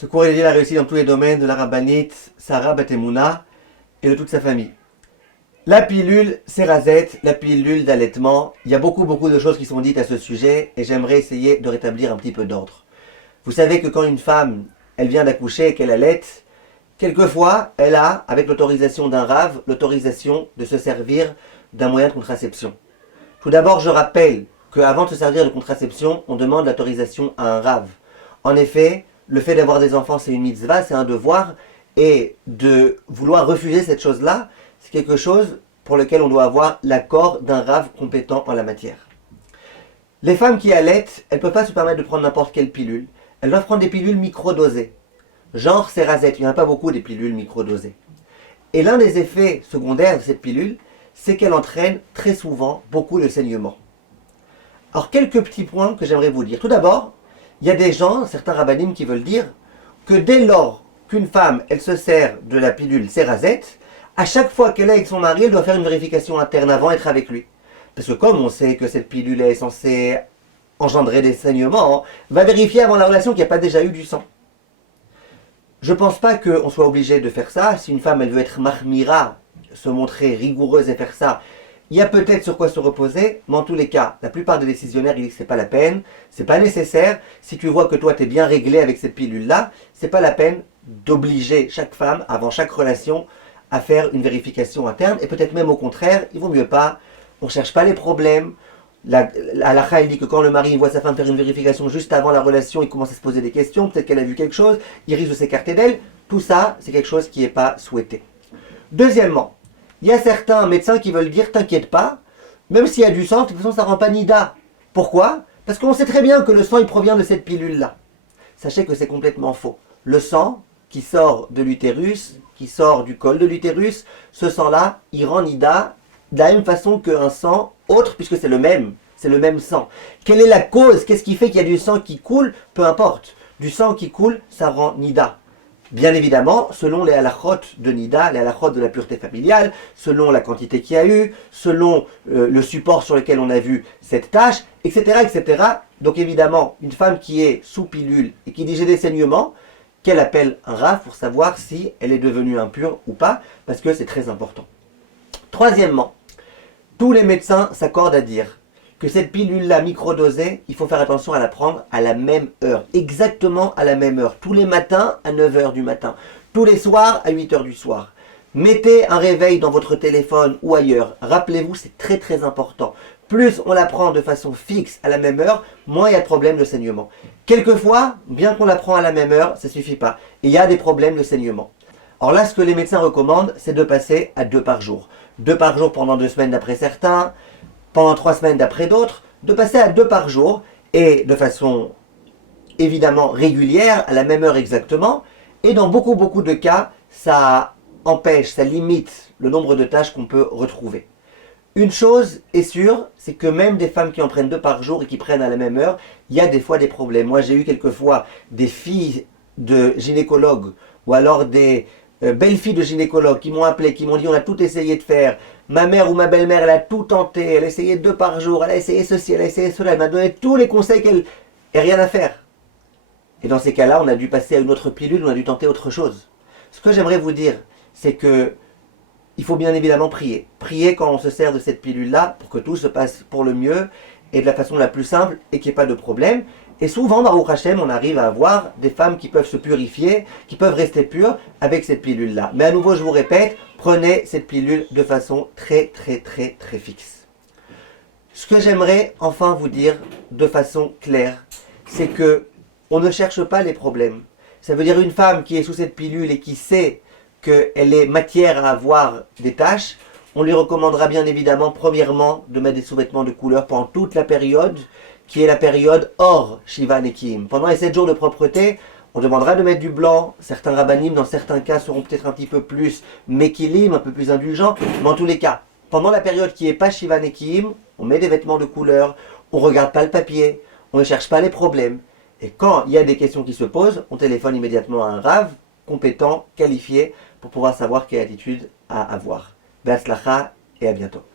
Ce cours il a réussi dans tous les domaines de la rabbinite Sarah Bat Emunah et de toute sa famille. La pilule Cerazette, la pilule d'allaitement, il y a beaucoup de choses qui sont dites à ce sujet et j'aimerais essayer de rétablir un petit peu d'ordre. Vous savez que quand une femme, elle vient d'accoucher et qu'elle allaite, quelquefois, elle a, avec l'autorisation d'un rave, l'autorisation de se servir d'un moyen de contraception. Tout d'abord, je rappelle qu'avant de se servir de contraception, on demande l'autorisation à un rave. En effet, le fait d'avoir des enfants, c'est une mitzvah, c'est un devoir, et de vouloir refuser cette chose-là, c'est quelque chose pour lequel on doit avoir l'accord d'un rave compétent en la matière. Les femmes qui allaitent, elles ne peuvent pas se permettre de prendre n'importe quelle pilule. Elles doivent prendre des pilules microdosées. Genre Cerazette, il n'y en a pas beaucoup des pilules microdosées. Et l'un des effets secondaires de cette pilule, c'est qu'elle entraîne très souvent beaucoup de saignements. Alors quelques petits points que j'aimerais vous dire. Tout d'abord, il y a des gens, certains rabbinim qui veulent dire que dès lors qu'une femme, elle se sert de la pilule Cerazette, à chaque fois qu'elle est avec son mari, elle doit faire une vérification interne avant d'être avec lui. Parce que comme on sait que cette pilule est censée engendrer des saignements, va vérifier avant la relation qu'il n'y a pas déjà eu du sang. Je ne pense pas qu'on soit obligé de faire ça. Si une femme, elle veut être mahmira, se montrer rigoureuse et faire ça, il y a peut-être sur quoi se reposer, mais en tous les cas, la plupart des décisionnaires, ils disent que c'est pas la peine, c'est pas nécessaire. Si tu vois que toi, tu es bien réglé avec cette pilule-là, c'est pas la peine d'obliger chaque femme, avant chaque relation, à faire une vérification interne, et peut-être même au contraire, il vaut mieux pas, on ne cherche pas les problèmes. La halakha, elle dit que quand le mari voit sa femme faire une vérification juste avant la relation, il commence à se poser des questions, peut-être qu'elle a vu quelque chose, il risque de s'écarter d'elle, tout ça, c'est quelque chose qui n'est pas souhaité. Deuxièmement, il y a certains médecins qui veulent dire, t'inquiète pas, même s'il y a du sang, de toute façon ça ne rend pas nida. Pourquoi? Parce qu'on sait très bien que le sang il provient de cette pilule-là. Sachez que c'est complètement faux. Le sang qui sort de l'utérus, qui sort du col de l'utérus, ce sang-là, il rend nida de la même façon qu'un sang autre, puisque c'est le même sang. Quelle est la cause? Qu'est-ce qui fait qu'il y a du sang qui coule? Peu importe. Du sang qui coule, ça rend nida. Bien évidemment, selon les halachot de nida, les halachot de la pureté familiale, selon la quantité qu'il y a eu, selon le support sur lequel on a vu cette tâche, etc., etc. Donc évidemment, une femme qui est sous pilule et qui dit j'ai des saignements, qu'elle appelle un rave pour savoir si elle est devenue impure ou pas, parce que c'est très important. Troisièmement, tous les médecins s'accordent à dire que cette pilule-là microdosée, il faut faire attention à la prendre à la même heure, exactement à la même heure, tous les matins à 9h du matin, tous les soirs à 8h du soir. Mettez un réveil dans votre téléphone ou ailleurs, rappelez-vous, c'est très très important. Plus on la prend de façon fixe à la même heure, moins il y a de problèmes de saignement. Quelquefois, bien qu'on la prend à la même heure, ça ne suffit pas. Et il y a des problèmes de saignement. Alors là, ce que les médecins recommandent, c'est de passer à 2 par jour. 2 par jour pendant 2 semaines d'après certains, pendant 3 semaines d'après d'autres, de passer à 2 par jour et de façon évidemment régulière, à la même heure exactement. Et dans beaucoup de cas, ça empêche, ça limite le nombre de tâches qu'on peut retrouver. Une chose est sûre, c'est que même des femmes qui en prennent 2 par jour et qui prennent à la même heure, il y a des fois des problèmes. Moi, j'ai eu quelquefois des filles de gynécologues ou alors des belles filles de gynécologues qui m'ont appelé, qui m'ont dit on a tout essayé de faire. Ma mère ou ma belle-mère, elle a tout tenté, elle a essayé 2 par jour, elle a essayé ceci, elle a essayé cela, elle m'a donné tous les conseils qu'elle ait rien à faire. Et dans ces cas-là, on a dû passer à une autre pilule, on a dû tenter autre chose. Ce que j'aimerais vous dire, c'est que il faut bien évidemment prier. Prier quand on se sert de cette pilule-là pour que tout se passe pour le mieux et de la façon la plus simple et qu'il n'y ait pas de problème. Et souvent, Baruch Hashem, on arrive à avoir des femmes qui peuvent se purifier, qui peuvent rester pures avec cette pilule-là. Mais à nouveau, je vous répète, prenez cette pilule de façon très fixe. Ce que j'aimerais enfin vous dire de façon claire, c'est que on ne cherche pas les problèmes. Ça veut dire une femme qui est sous cette pilule et qui sait qu'elle est matière à avoir des taches, on lui recommandera bien évidemment, premièrement, de mettre des sous-vêtements de couleur pendant toute la période, qui est la période hors Shiva Nekim. Pendant les 7 jours de propreté, on demandera de mettre du blanc. Certains rabbanim, dans certains cas, seront peut-être un petit peu plus mekilim, un peu plus indulgents, mais en tous les cas, pendant la période qui n'est pas Shiva Nekim, on met des vêtements de couleur, on ne regarde pas le papier, on ne cherche pas les problèmes. Et quand il y a des questions qui se posent, on téléphone immédiatement à un rave compétent, qualifié, pour pouvoir savoir quelle attitude à avoir. Be'atzlacha et à bientôt.